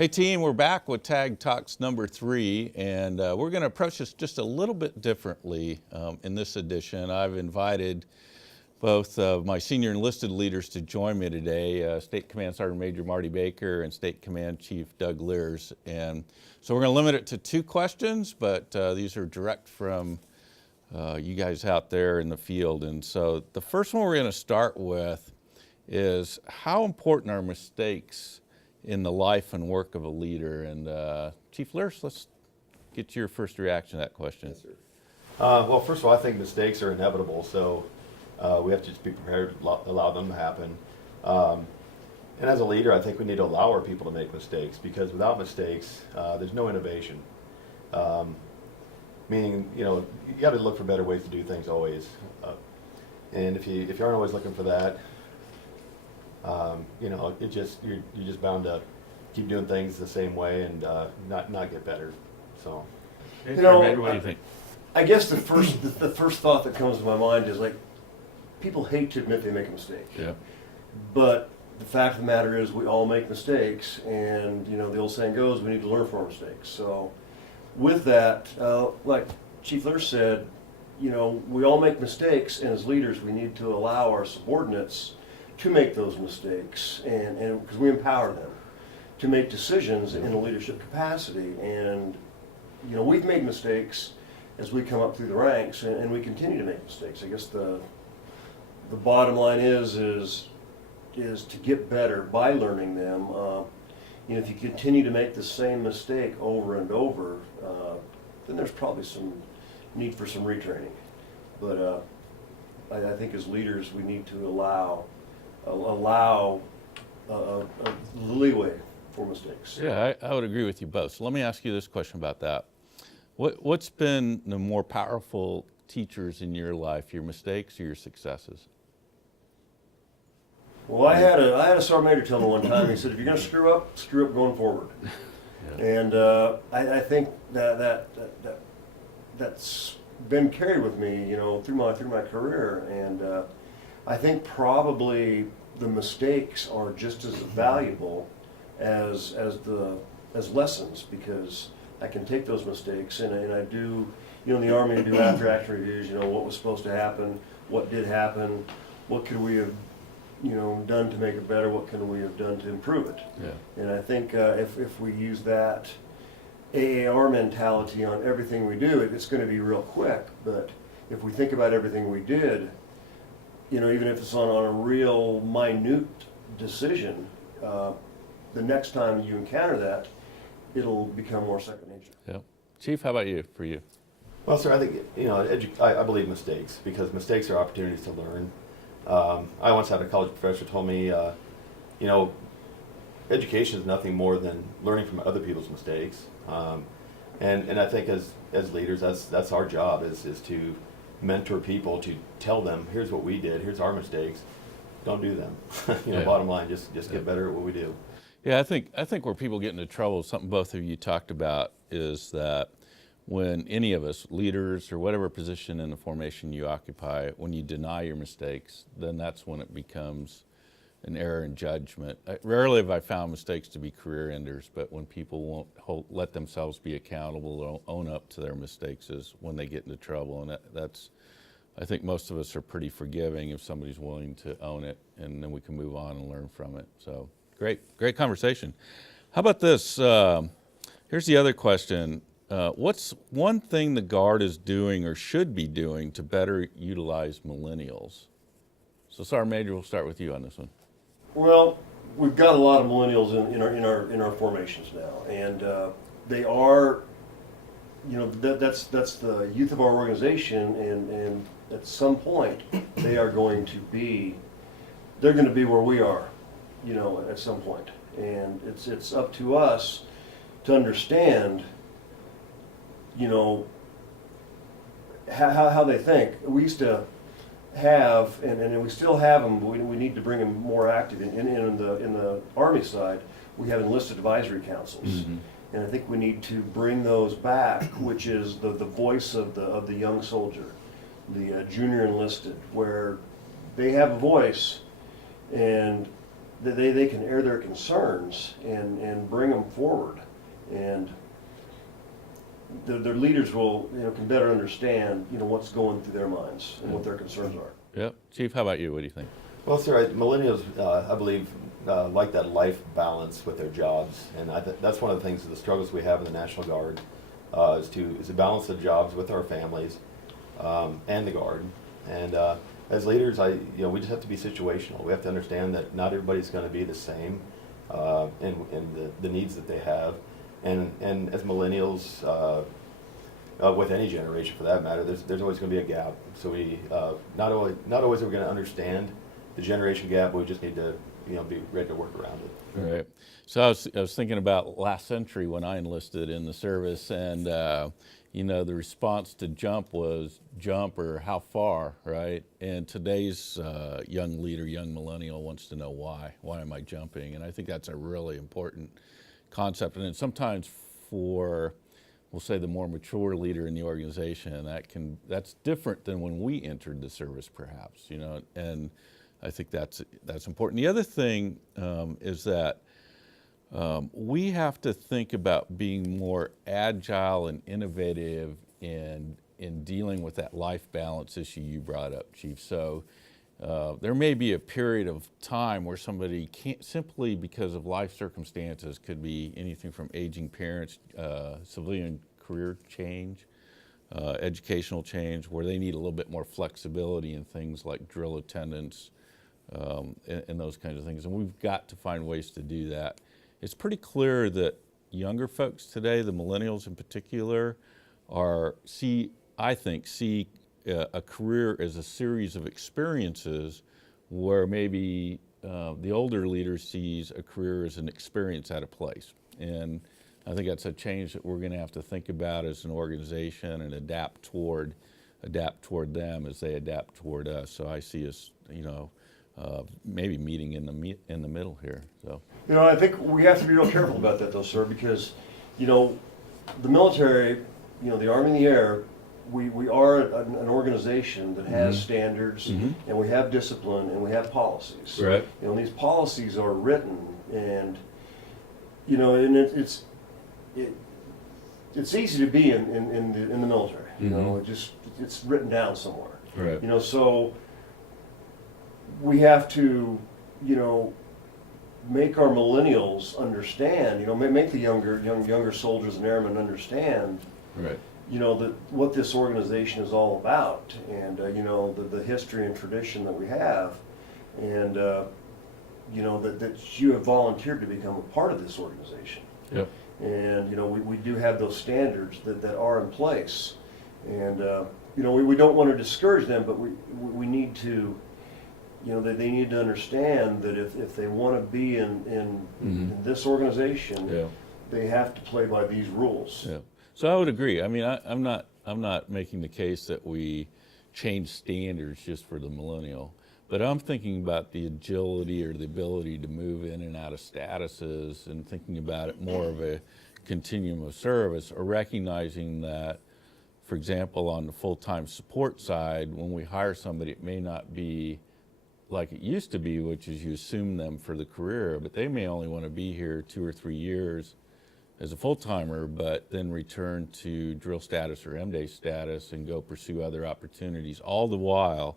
Hey team, we're back with Tag Talks number 3, and we're going to approach this just a little bit differently in this edition. I've invited both my senior enlisted leaders to join me today, State Command Sergeant Major Marty Baker and State Command Chief Doug Lears. And so we're going to limit it to 2 questions, but these are direct from you guys out there in the field. And so the first one we're going to start with is, how important are mistakes in the life and work of a leader? And Chief Lears, let's get your first reaction to that question. Yes, sir. Well, first of all, I think mistakes are inevitable, so we have to just be prepared to allow them to happen. And as a leader, I think we need to allow our people to make mistakes, because without mistakes, there's no innovation. Meaning, you got to look for better ways to do things always. And if you aren't always looking for that, you're just bound to keep doing things the same way and not get better. So, What do you think? I guess the first thought that comes to my mind is, like, people hate to admit they make a mistake. Yeah. But the fact of the matter is, we all make mistakes, and the old saying goes, we need to learn from our mistakes. So, with that, like Chief Lears said, we all make mistakes, and as leaders, we need to allow our subordinates to make those mistakes, and because we empower them to make decisions in a leadership capacity. And we've made mistakes as we come up through the ranks, and we continue to make mistakes. I guess the bottom line is to get better by learning them. If you continue to make the same mistake over and over, then there's probably some need for some retraining. But I think as leaders, we need to allow leeway for mistakes. Yeah, I would agree with you both. So let me ask you this question about that. What's been the more powerful teachers in your life, your mistakes or your successes? Well, I had a sergeant major tell me one time. He said, "If you're going to screw up going forward." Yeah. And I think that's been carried with me, through my career. And I think probably the mistakes are just as valuable as lessons, because I can take those mistakes and I do, in the Army, I do after-action reviews. What was supposed to happen, what did happen, what could we have done to make it better, what can we have done to improve it. Yeah. And I think if we use that AAR mentality on everything we do, it's going to be real quick. But if we think about everything we did, even if it's on a real minute decision, the next time you encounter that, it'll become more second nature. Yeah. Chief, how about you? For you? well, sir, I think I believe mistakes, because mistakes are opportunities to learn. I once had a college professor tell me, education is nothing more than learning from other people's mistakes. And I think as leaders, that's our job, is to mentor people, to tell them, here's what we did, here's our mistakes, don't do them. Yeah. Bottom line, just get better at what we do. Yeah, I think where people get into trouble, something both of you talked about, is that when any of us, leaders or whatever position in the formation you occupy, when you deny your mistakes, then that's when it becomes an error in judgment. Rarely have I found mistakes to be career enders, but when people won't let themselves be accountable or own up to their mistakes is when they get into trouble. And I think most of us are pretty forgiving if somebody's willing to own it, and then we can move on and learn from it. So great conversation. How about this? Here's the other question. What's one thing the Guard is doing or should be doing to better utilize millennials? So Sergeant Major, we'll start with you on this one. Well, we've got a lot of millennials in our formations now, and they are, that's the youth of our organization, and at some point they're going to be where we are, at some point, and it's up to us to understand, how they think. We used to have, and we still have them, but we need to bring them more active. In the Army side, we have enlisted advisory councils. Mm-hmm. And I think we need to bring those back, which is the voice of the young soldier, the junior enlisted, where they have a voice, and that they can air their concerns and bring them forward, and their leaders will, can better understand, what's going through their minds and what their concerns are. Yep. Chief, how about you? What do you think? Well, sir, millennials, I believe, like that life balance with their jobs, and that's one of the things, the struggles we have in the National Guard, is to balance the jobs with our families, and the Guard. And as leaders, we just have to be situational. We have to understand that not everybody's going to be the same, in the needs that they have, and as millennials, with any generation for that matter, there's always going to be a gap. So we not always are we going to understand the generation gap, but we just need to be ready to work around it. Right. So I was thinking about last century when I enlisted in the service, and the response to jump was jump or how far, right? And today's young leader, young millennial wants to know why. Why am I jumping? And I think that's a really important concept. And then sometimes for, we'll say, the more mature leader in the organization, that's different than when we entered the service, perhaps. And I think that's important. The other thing is that we have to think about being more agile and innovative in dealing with that life balance issue you brought up, Chief. So there may be a period of time where somebody can't, simply because of life circumstances, could be anything from aging parents, civilian career change, educational change, where they need a little bit more flexibility in things like drill attendance, and those kinds of things. And we've got to find ways to do that. It's pretty clear that younger folks today, the millennials in particular, see a career as a series of experiences, where maybe the older leader sees a career as an experience at a place. And I think that's a change that we're going to have to think about as an organization and adapt toward them as they adapt toward us. So I see us, maybe meeting in the middle here. So I think we have to be real careful about that, though, sir, because the military, the Army and the Air, we are an organization that has standards, and we have discipline, and we have policies. right. And these policies are written, and and it's easy to be in the military. It's written down somewhere. Right. So we have to, make our millennials understand. Make the younger soldiers and airmen understand. Right. That what this organization is all about, and the history and tradition that we have, and that you have volunteered to become a part of this organization. Yep. And we do have those standards that are in place, and we don't want to discourage them, but we need to, they need to understand that if they want to be in this organization, they have to play by these rules. Yeah. So I would agree. I mean, I'm not making the case that we change standards just for the millennial, but I'm thinking about the agility or the ability to move in and out of statuses, and thinking about it more of a continuum of service, or recognizing that, for example, on the full-time support side, when we hire somebody, it may not be like it used to be, which is you assume them for the career, but they may only want to be here 2 or 3 years as a full-timer, but then return to drill status or M-Day status and go pursue other opportunities, all the while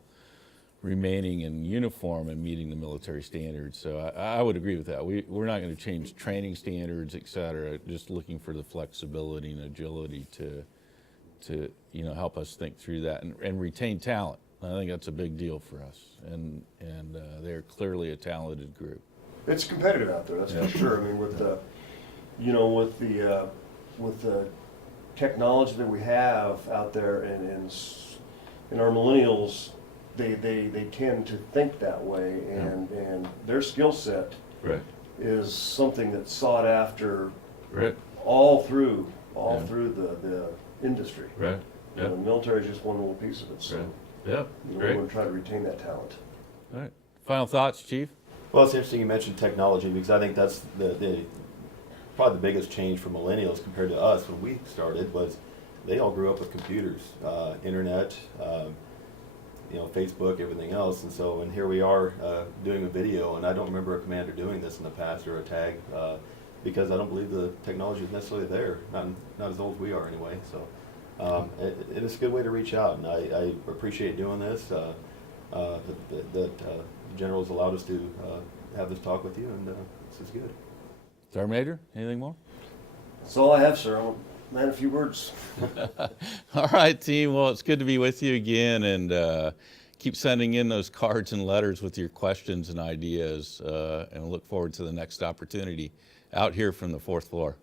remaining in uniform and meeting the military standards. So I would agree with that. We're not going to change training standards, et cetera, just looking for the flexibility and agility to help us think through that and retain talent. I think that's a big deal for us, and they're clearly a talented group. It's competitive out there, that's for sure. I mean, with the with the technology that we have out there, and our millennials, they tend to think that way, and their skill set is something that's sought after all through the industry. Right. The military is just one little piece of it. So we're going to try to retain that talent. All right. Final thoughts, Chief? Well, it's interesting you mentioned technology, because I think that's probably the biggest change for millennials compared to us when we started. Was they all grew up with computers, internet, Facebook, everything else. And so, and here we are doing a video, and I don't remember a commander doing this in the past or a tag because I don't believe the technology is necessarily there, not as old as we are anyway. So it's a good way to reach out, and I appreciate doing this. That the general's allowed us to have this talk with you, and this is good. Sergeant Major, anything more? That's all I have, sir. Man, a few words. All right, team. Well, it's good to be with you again, and keep sending in those cards and letters with your questions and ideas, and look forward to the next opportunity out here from the 4th floor.